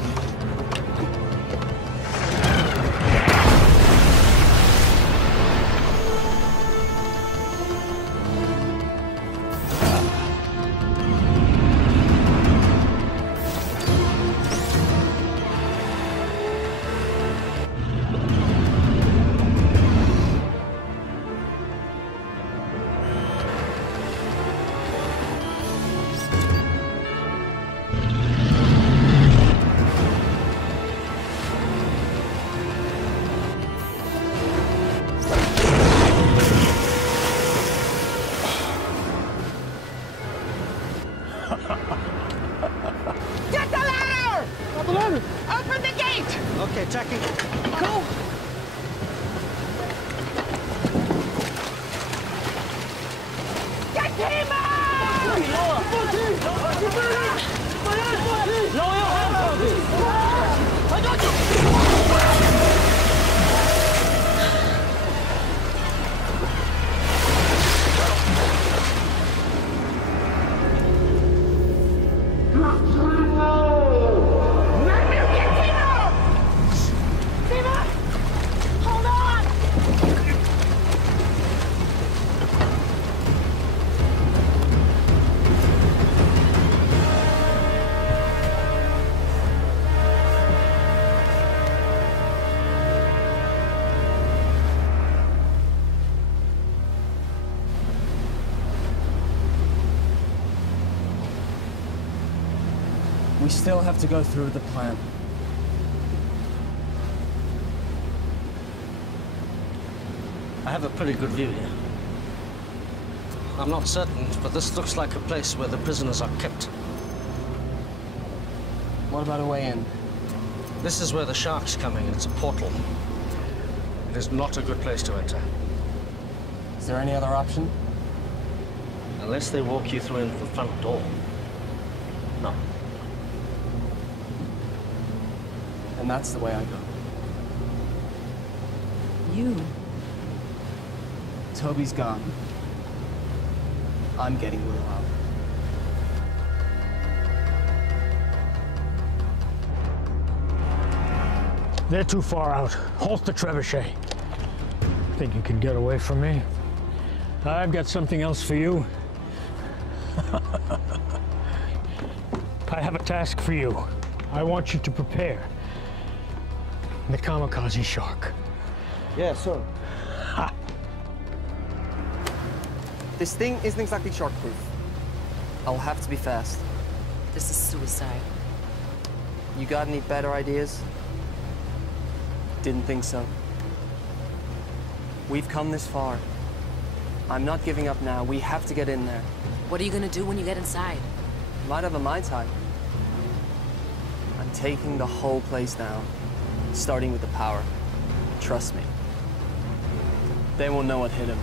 11. Open the gate! Okay, checking. Go! Get him out! Lower your hands, I got you! Hold on! We still have to go through the plan. I have a pretty good view here. I'm not certain, but this looks like a place where the prisoners are kept. What about a way in? This is where the shark's coming. It's a portal. It is not a good place to enter. Is there any other option? Unless they walk you through into the front door. No. And that's the way I go. You? Toby's gone. I'm getting Will out. They're too far out. Halt the trebuchet. Think you can get away from me? I've got something else for you. I have a task for you. I want you to prepare the kamikaze shark. Yeah, sure. This thing isn't exactly shark-proof. I'll have to be fast. This is suicide. You got any better ideas? Didn't think so. We've come this far. I'm not giving up now. We have to get in there. What are you gonna do when you get inside? Might have a Mai Tai. I'm taking the whole place down, starting with the power. Trust me. They won't know what hit him.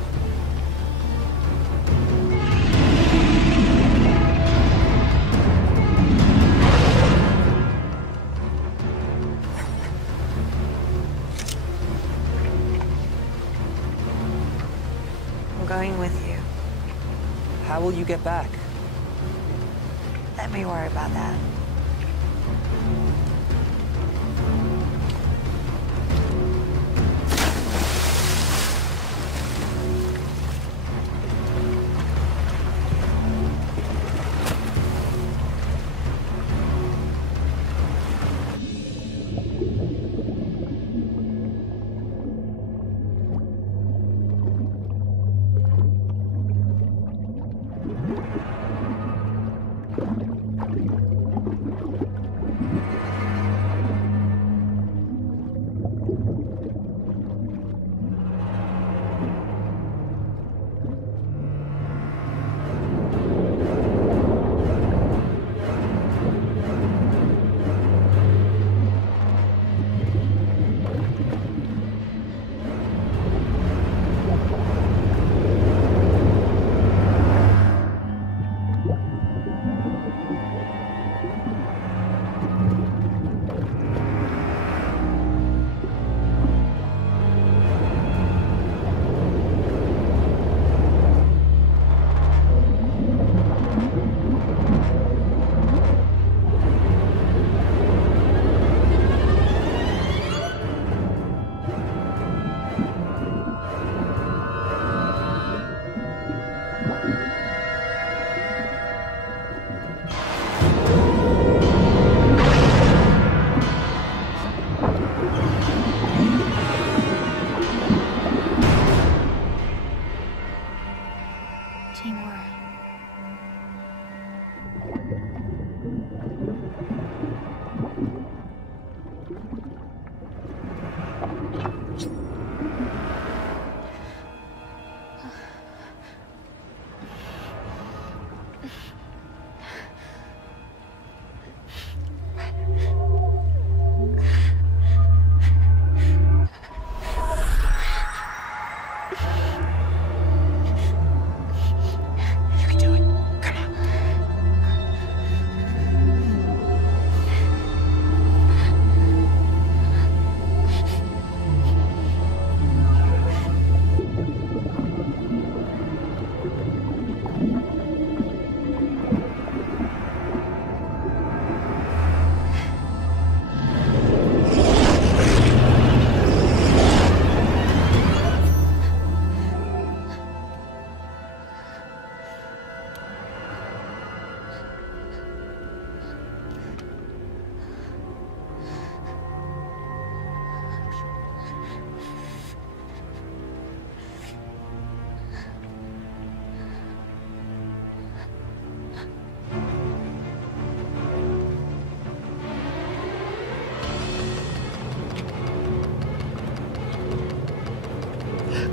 I'm going with you. How will you get back? Let me worry about that.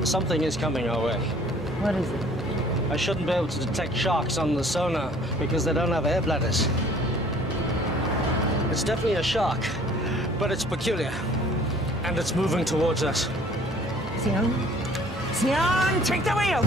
Something is coming our way. What is it? I shouldn't be able to detect sharks on the sonar because they don't have air bladders. It's definitely a shark, but it's peculiar. And it's moving towards us. Sion? Sion, take the wheel!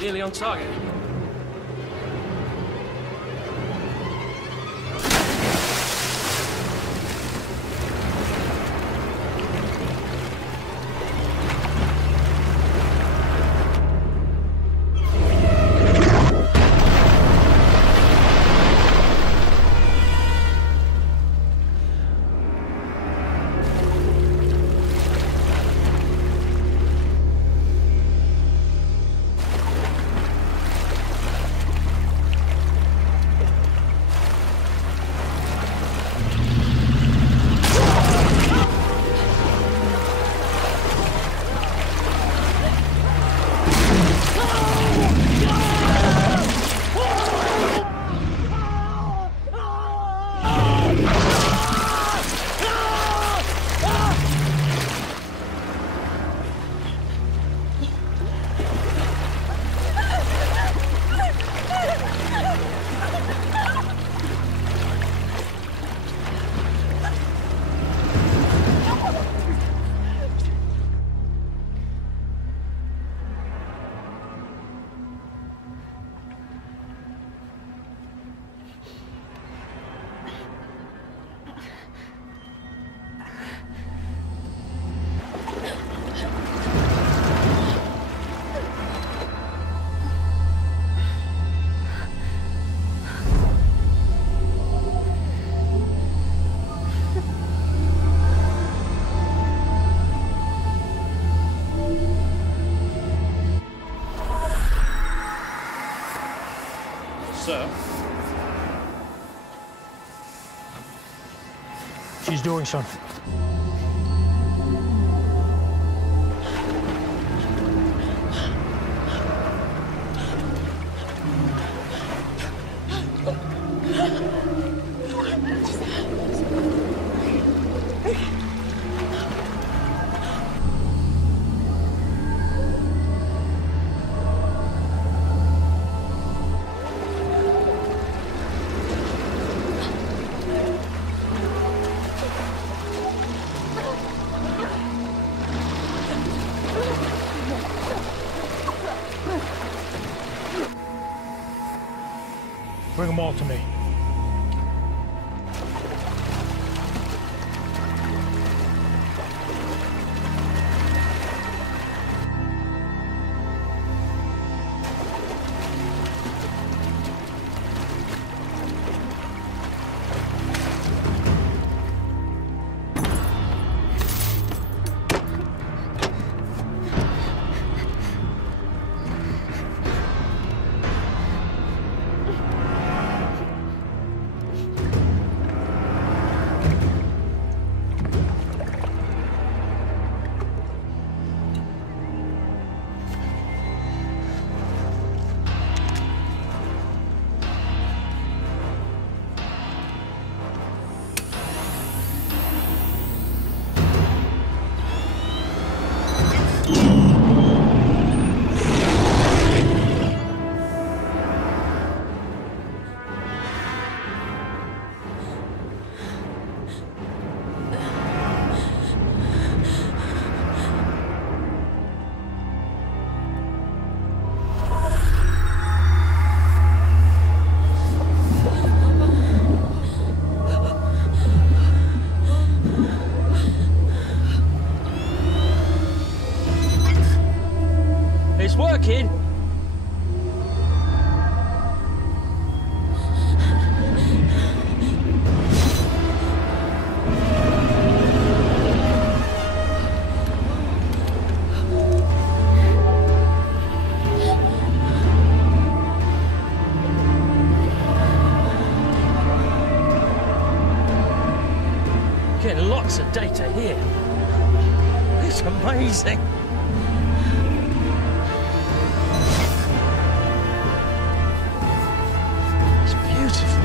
Nearly on target. Sir? She's doing something. Bring them all to me. getting lots of data here. It's amazing. It's beautiful.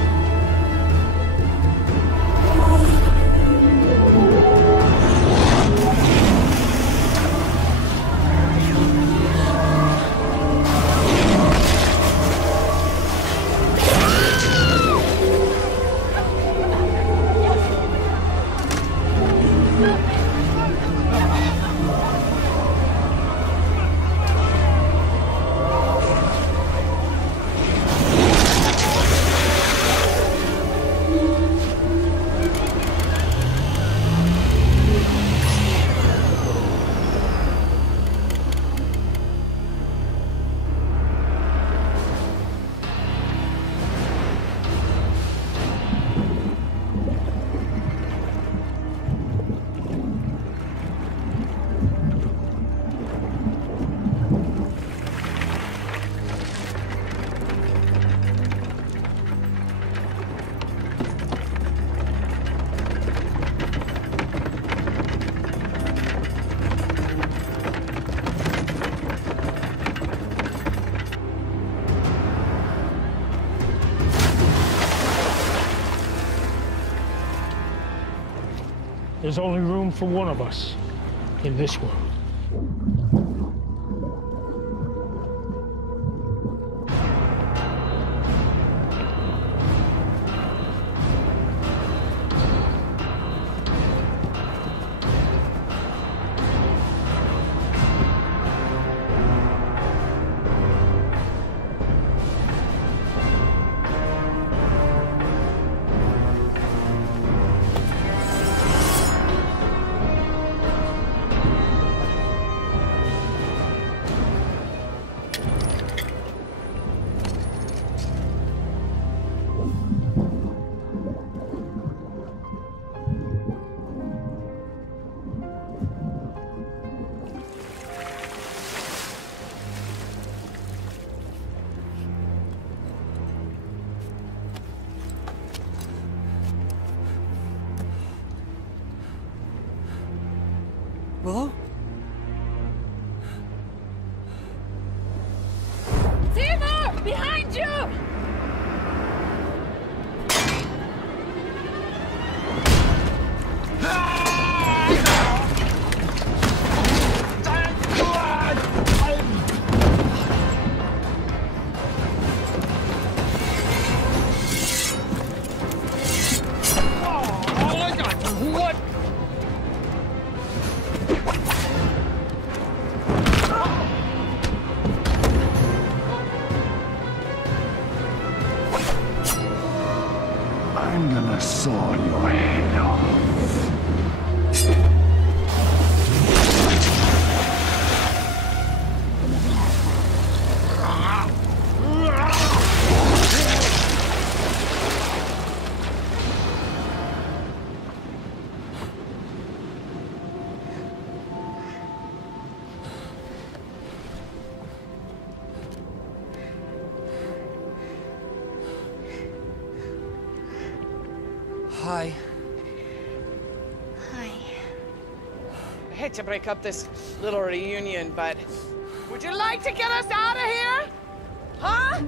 There's only room for one of us in this world. Willow? Timur! Behind you! I'm gonna saw your head off. Hi. Hi. I hate to break up this little reunion, but would you like to get us out of here? Huh?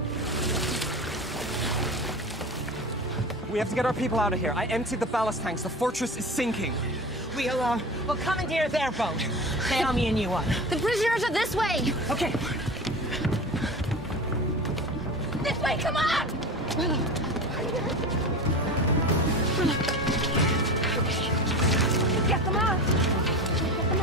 We have to get our people out of here. I emptied the ballast tanks. The fortress is sinking. We'll commandeer their boat. Naomi and you on. The prisoners are this way. Okay. This way, come on! Get them out! Get them out!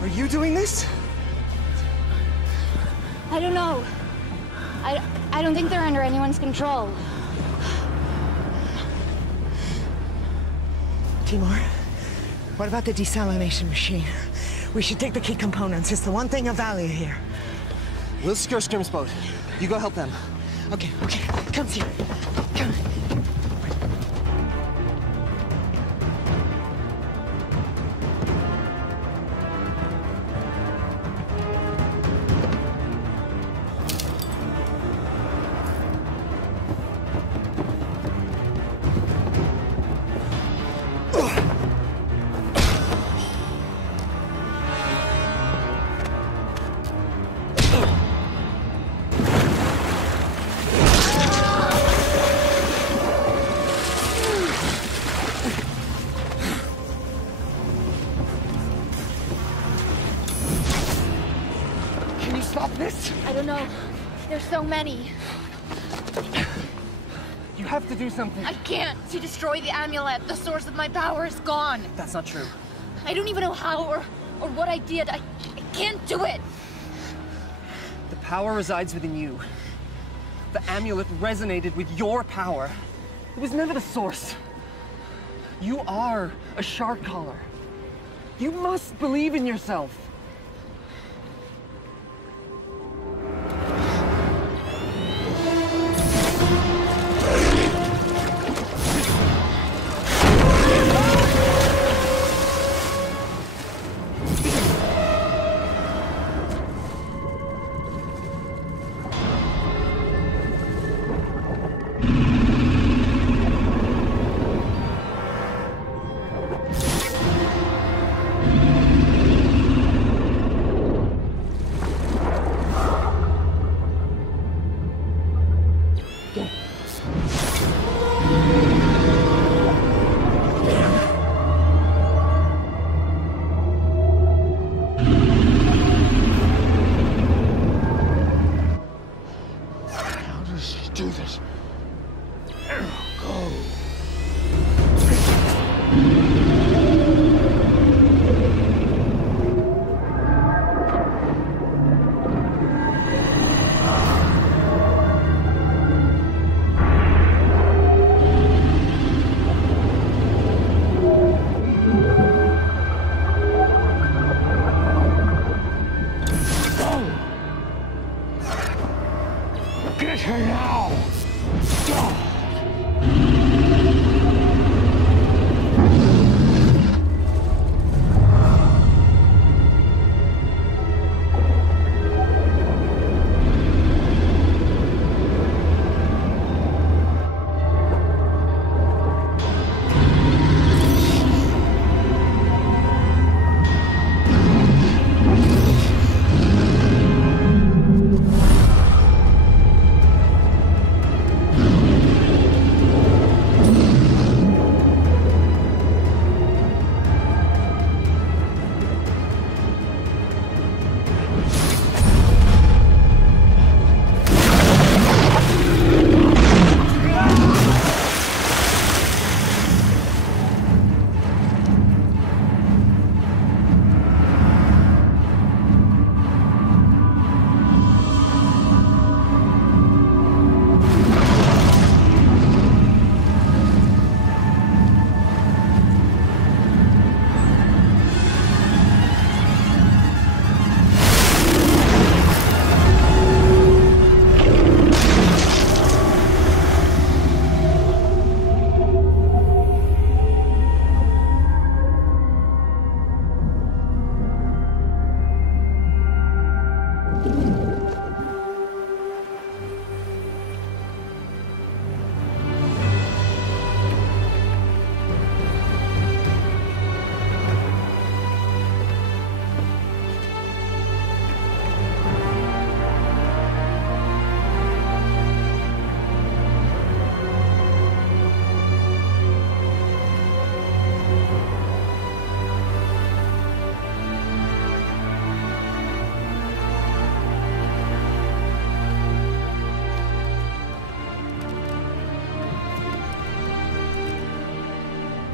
Are you doing this? I don't know. I don't think they're under anyone's control. Timur, what about the desalination machine? We should take the key components. It's the one thing of value here. We'll secure Scrim's boat. You go help them. Okay. Come here. Come. I don't know. There's so many. You have to do something. I can't. To destroy the amulet, the source of my power is gone. That's not true. I don't even know how or what I did. I can't do it. The power resides within you. The amulet resonated with your power. It was never the source. You are a shark caller. You must believe in yourself.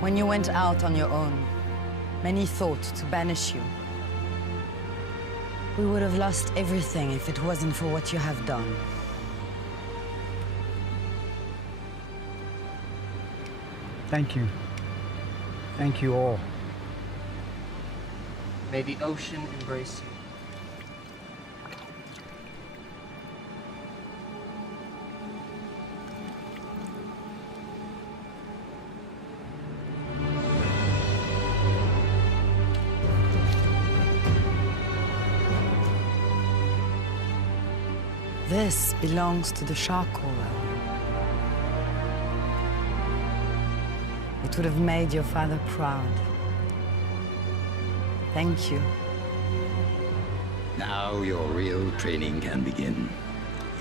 When you went out on your own, many thought to banish you. We would have lost everything if it wasn't for what you have done. Thank you. Thank you all. May the ocean embrace you. This belongs to the shark caller. It would have made your father proud. Thank you. Now your real training can begin.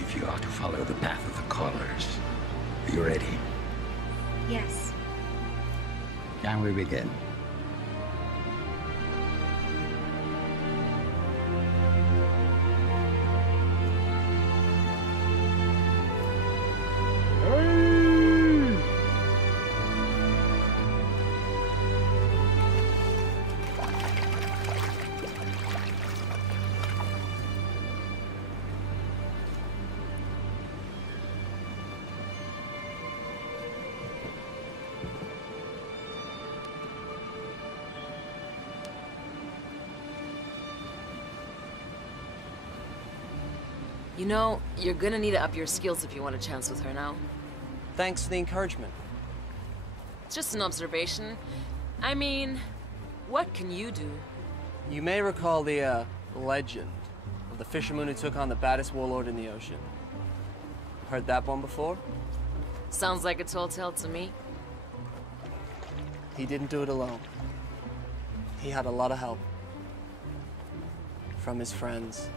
If you are to follow the path of the callers. Are you ready? Yes. Can we begin? You know, you're gonna need to up your skills if you want a chance with her now. Thanks for the encouragement. It's just an observation. I mean, what can you do? You may recall the, legend of the fisherman who took on the baddest warlord in the ocean. Heard that one before? Sounds like a tall tale to me. He didn't do it alone. He had a lot of help. From his friends.